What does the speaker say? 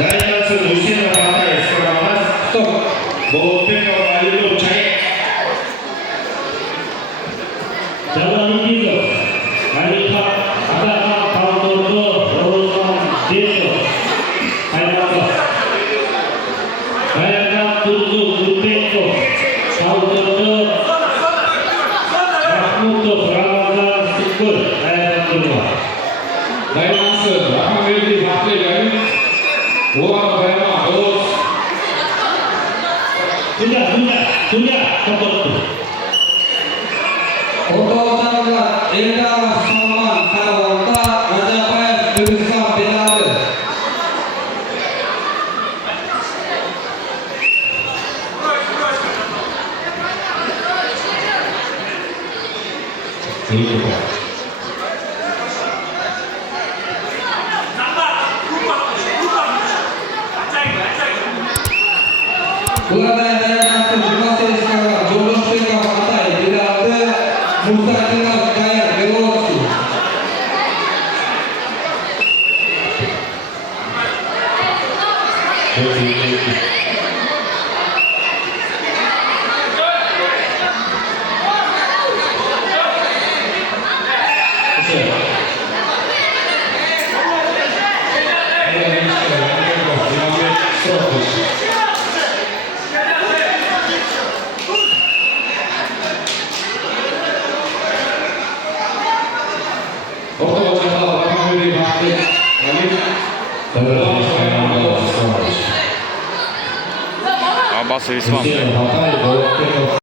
Dayanası Luciano Batay sıralamaz. Stop. Bolotpeko Alilu Çayek. Jalan Indigo, Alika, Adana, Kaldodo, Rozan, Deso, Ayaka, Ayaka, Turdu, Lupeko, Kaldodo, Mahmudo, Ramazan, Sıkır, Ayaka Turma. Dayanası Rahmanveli Batay Ulan Bayma Oğuz. Sudah, Tokotu. Ototanlar Eldar Salman Karolta Majapahit Kyrgyzstan Belarus. Ulardan dayanatı Jurnalistiska Jurnalistika Batay Belarus. Musa Kemal Kaya Belorusi. Abbas Islam.